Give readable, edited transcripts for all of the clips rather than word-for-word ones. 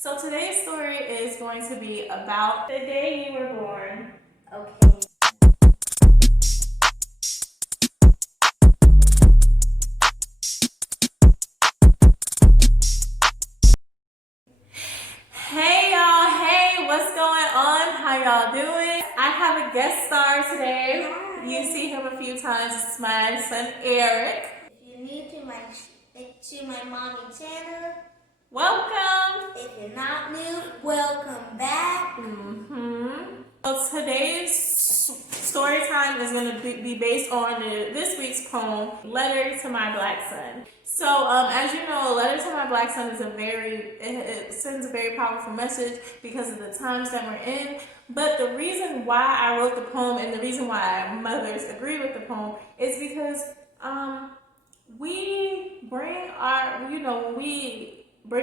So today's story is going to be about the day you were born. Okay. Hey y'all, hey, what's going on? How y'all doing? I have a guest star today. Hi. You see him a few times. It's my son Eric. If you're new to my mommy channel, Welcome. if you're not new, welcome back. So today's story time is going to be based on this week's poem, Letter to My Black Son. So, as you know, Letter to My Black Son is it sends a very powerful message because of the times that we're in. But the reason why I wrote the poem and the reason why mothers agree with the poem is because we bring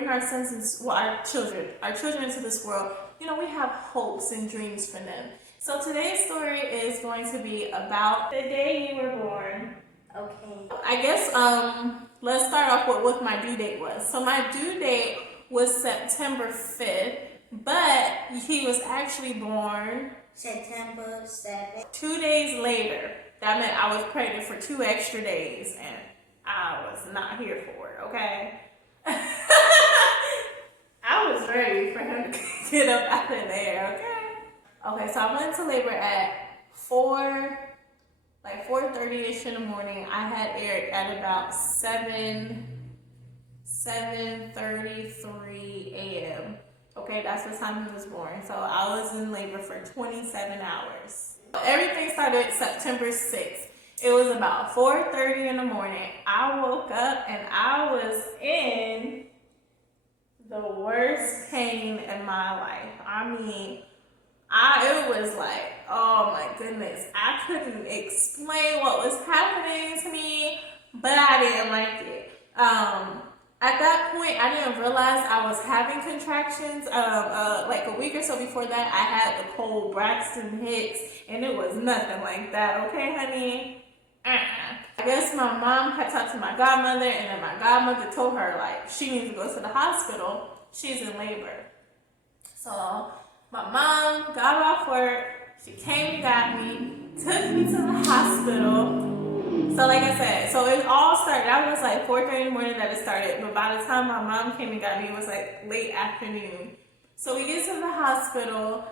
our sons and our children into this world. We have hopes and dreams for them. So today's story is going to be about the day you were born. Okay. I guess let's start off with what my due date was. So my due date was September 5th, but he was actually born September 7th. 2 days later. That meant I was pregnant for 2 extra days, and I was not here for it, okay? I was ready for him to get up out of there, okay? Okay, so I went to labor at 4:30ish in the morning. I had Eric at about 7:33 a.m. Okay, that's what time he was born. So I was in labor for 27 hours. Everything started September 6th. It was about 4:30 in the morning. I woke up and I was in the worst pain in my life. I mean, it was like, oh my goodness. I couldn't explain what was happening to me, but I didn't like it. At that point, I didn't realize I was having contractions. Like a week or so before that, I had the Cole Braxton Hicks, and it was nothing like that. Okay, honey? I guess my mom had talked to my godmother, and then my godmother told her, like, she needs to go to the hospital. She's in labor. So my mom got off work. She came and got me, took me to the hospital. So like I said, so it all started, that was like 4:30 in the morning that it started, but by the time my mom came and got me, it was like late afternoon. So we get to the hospital.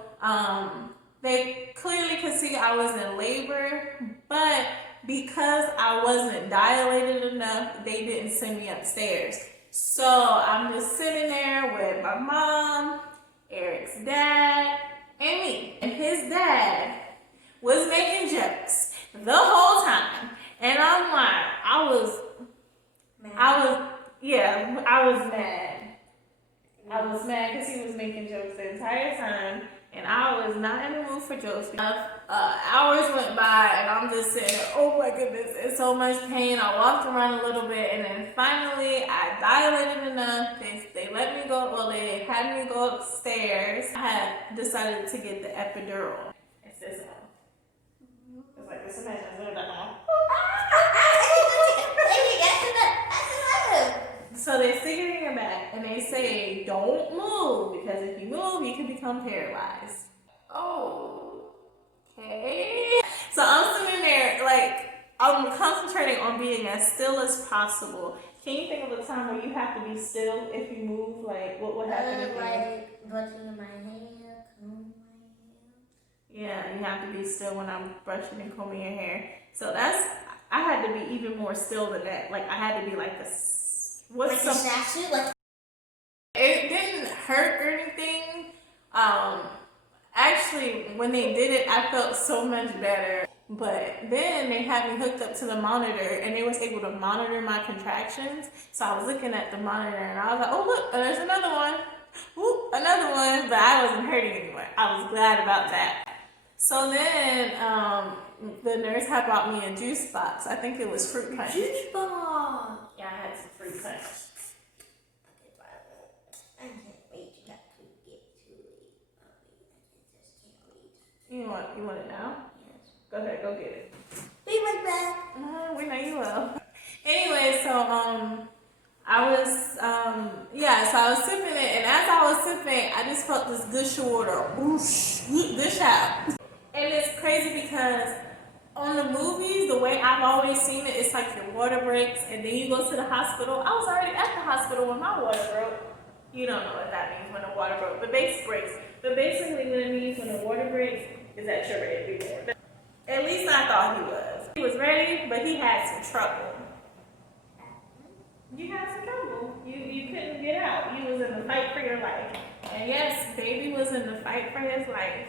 They clearly could see I was in labor, but because I wasn't dilated enough, they didn't send me upstairs. So I'm just sitting there with my mom, Eric's dad, and me. And his dad was making jokes the whole time. And I'm like, I was mad. I was mad because he was making jokes the entire time. And I was not in the mood for jokes. Hours went by and I'm just sitting there, oh my goodness, it's so much pain. I walked around a little bit and then finally I dilated enough. They let me go, well, they had me go upstairs. I had decided to get the epidural. It's this one. It's like this, imagine. So they stick it in your back and they say, don't move, because if you move, you can become paralyzed. Oh, okay. So I'm sitting there, like, I'm concentrating on being as still as possible. Can you think of a time where you have to be still if you move? Like, what would happen if you like brushing my hair, combing my hair. Yeah, you have to be still when I'm brushing and combing your hair. So I had to be even more still than that. Like, I had to be like it didn't hurt or anything. Actually, when they did it, I felt so much better. But then they had me hooked up to the monitor, and they was able to monitor my contractions. So I was looking at the monitor, and I was like, oh, look, there's another one. Whoop, another one. But I wasn't hurting anymore. I was glad about that. So then the nurse had brought me a juice box. I think it was fruit punch. Juice box. Yeah, I had some fruit punch. I can't wait. You got to get to it. I just can't wait. You want it now? Yes. Go ahead, go get it. Be right back. We know you will. Anyway, so I was sipping it, and as I was went to faint, I just felt this gush of water, whoosh, gush out. And it's crazy because on the movies, the way I've always seen it, it's like your water breaks and then you go to the hospital. I was already at the hospital when my water broke. You don't know what that means when the water broke. The base breaks. But basically what it means when the water breaks is that you're ready to be born. At least I thought he was. He was ready, but he had some trouble. You had some trouble. You couldn't get out. You was in the fight for your life. And yes, baby was in the fight for his life.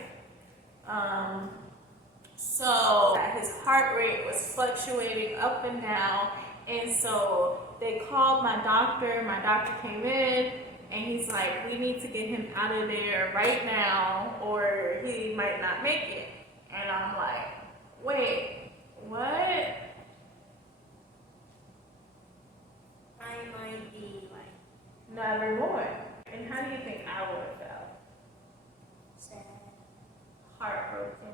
So his heart rate was fluctuating up and down. And so they called my doctor. My doctor came in and he's like, we need to get him out of there right now or he might not make it. And I'm like, wait, what? I might be like Nevermore. And how do you think I would have felt? sad. Heartbroken.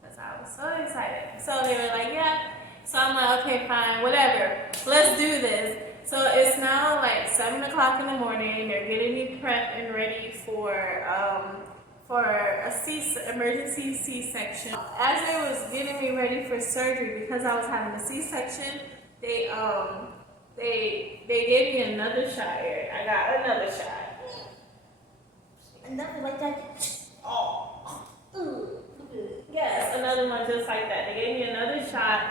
Because I was so excited. So they were like, yeah. So I'm like, okay, fine, whatever. Let's do this. So it's now like 7 o'clock in the morning. They're getting me prepped and ready for a emergency C-section. As they was getting me ready for surgery, because I was having a C-section, they gave me another shot here. I got another shot. Another like that. Oh. Yes, another one just like that. They gave me another shot,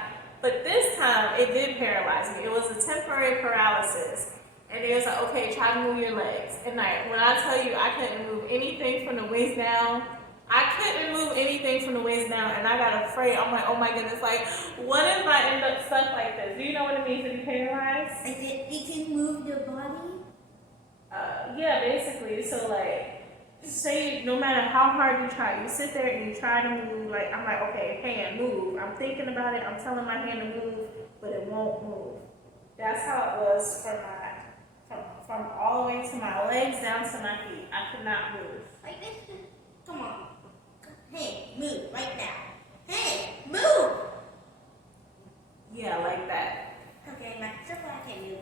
but this time it did paralyze me. It was a temporary paralysis. And they was like, okay, try to move your legs. And like, when I tell you I couldn't move anything from the waist down, I couldn't move anything from the waist down, and I got afraid. I'm like, oh my goodness, like, what if I end up stuck like this? Do you know what it means to be paralyzed? And then you can move your body? Yeah, basically. So like, say no matter how hard you try, you sit there and you try to move. Like, I'm like, okay, hand, move. I'm thinking about it. I'm telling my hand to move, but it won't move. That's how it was from all the way to my legs down to my feet. I could not move. Like this? Come on. Hey, move right now. Hey, move! Yeah, like that. Okay, so far I can move.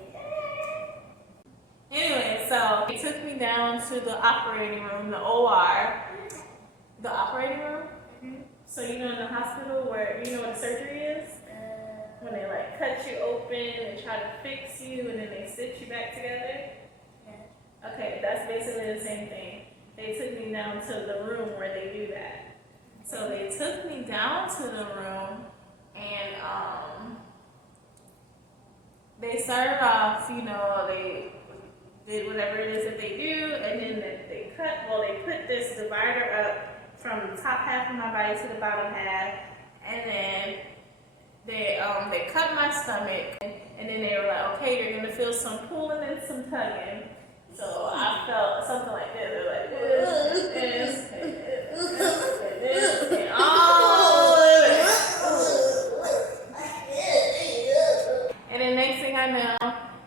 Anyway, so they took me down to the operating room, the OR. The operating room? Mm-hmm. So you know in the hospital where, you know what surgery is? When they like cut you open and try to fix you and then they stitch you back together? Yeah. Okay, that's basically the same thing. They took me down to the room where they do that. So they took me down to the room and they started off, you know, they did whatever it is that they do, and then they put this divider up from the top half of my body to the bottom half, and then they cut my stomach, and then they were like, okay, you're gonna feel some pulling and some tugging. So I felt something like this. They were like this, and all of it. And then next thing I know,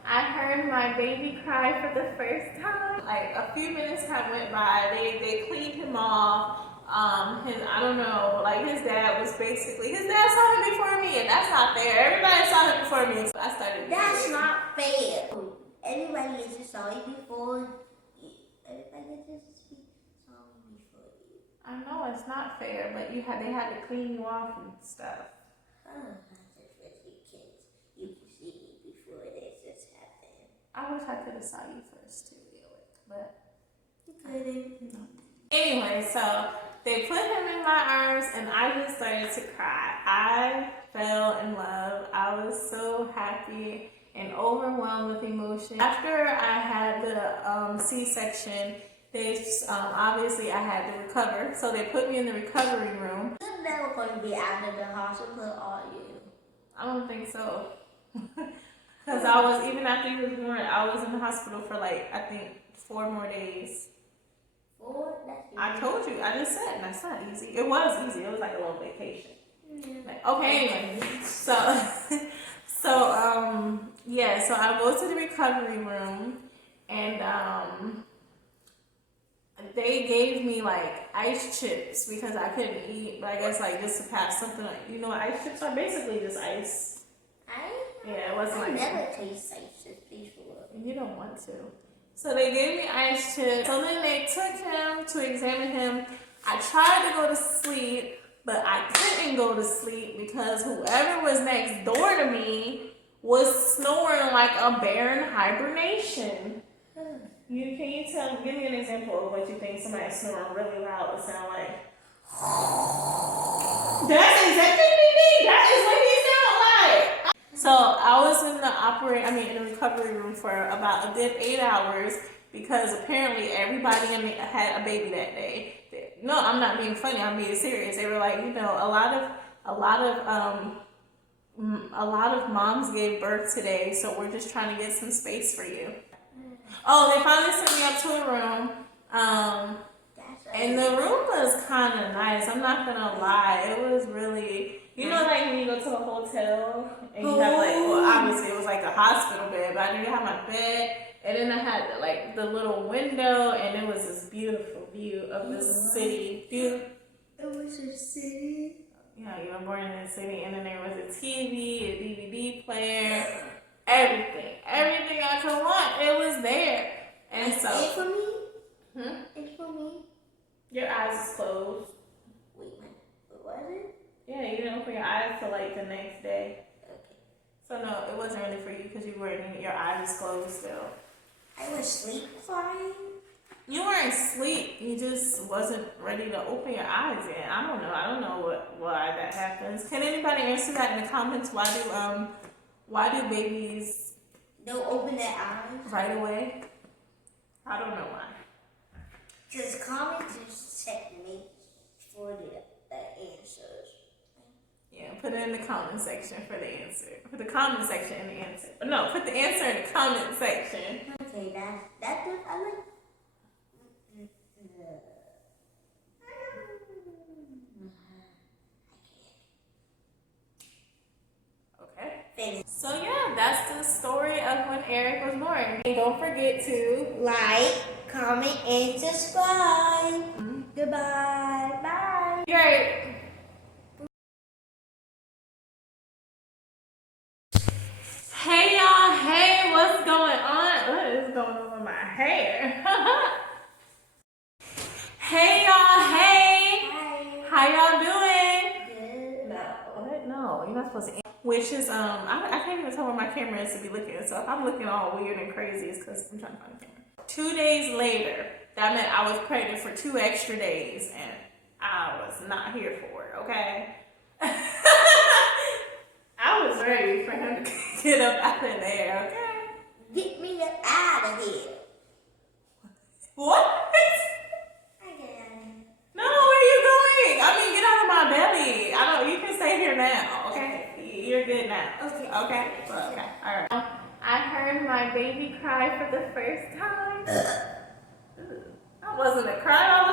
I heard my baby cry for the first time. Like a few minutes had went by. They cleaned him off. I don't know, like his dad saw him before me, and that's not fair. Everybody saw him before me, so I started. That's not fair. Everybody just saw you before. Everybody just saw you before you. I know it's not fair, but they had to clean you off and stuff. Oh, that's what you kids. You can see me before this happened. I wish I could have saw you first too, but You couldn't. no. Anyway, so they put him in my arms, and I just started to cry. I fell in love. I was so happy and overwhelmed with emotion. After I had the C-section, obviously I had to recover, so they put me in the recovery room. You're never going to be out of the hospital, are you? I don't think so. Because even after he was born, I was in the hospital for like, I think 4 more days. 4? That's easy. I told you, I just said, that's not easy. It was easy, it was like a little vacation. Yeah. Like, okay, anyway, so I go to the recovery room, and they gave me like ice chips because I couldn't eat, but I guess like just to pass something like, you know, ice chips are basically just ice. Yeah, it wasn't I like never taste ice chips before. you don't want to. So they gave me ice chips. So then they took him to examine him. I tried to go to sleep, but I couldn't go to sleep because whoever was next door to me was snoring like a bear in hibernation. Can you give me an example of what you think somebody snoring really loud would sound like? That's exactly me. That is what he sounded like. So I was in the recovery room for about a good 8 hours because apparently everybody had a baby that day. No, I'm not being funny. I'm being serious. They were like, a lot of moms gave birth today, so we're just trying to get some space for you. Oh, they finally sent me up to a room. And the room was kind of nice. I'm not gonna lie. It was really, like when you go to a hotel and you have obviously it was like a hospital bed, but I didn't have my bed, and then I had like the little window, and it was this beautiful view of the city. It was a city. Yeah, you were born in the city, and then there was a TV, a DVD player, everything I could want. It was there, and so. It's for me. It's for me. Your eyes is closed. Wait, what was it? Yeah, you didn't open your eyes till like the next day. Okay. So no, it wasn't really for you because your eyes is closed still. I was sleep fine. You weren't asleep. You just wasn't ready to open your eyes yet. I don't know why that happens. Can anybody answer that in the comments? Why do babies don't open their eyes right away? I don't know why. Because comments is techniques for the answers. Yeah, put it in the comment section for the answer. Put the comment section in the answer. No, put the answer in the comment section. Okay, that's what I like. Okay. Finish. So yeah, that's the story of when Eric was born. And don't forget to like, comment, and subscribe. Goodbye. Bye. Great. Hey y'all, hey, what's going on? What is going on with my hair? Hey y'all, hey. Hi. How y'all doing? Good. No, what? No, you're not supposed to. Which is I can't even tell where my camera is to be looking. So if I'm looking all weird and crazy, it's because I'm trying to find the camera. 2 days later, that meant I was pregnant for 2 extra days, and I was not here for it. Okay. I was ready for him to get up out of there. Okay. Get me up out of here. What? Again. No, where are you going? I mean, get out of my belly. You can stay here now, okay? You're good now. Okay. Okay? Okay. All right. I heard my baby cry for the first time. That wasn't a cry.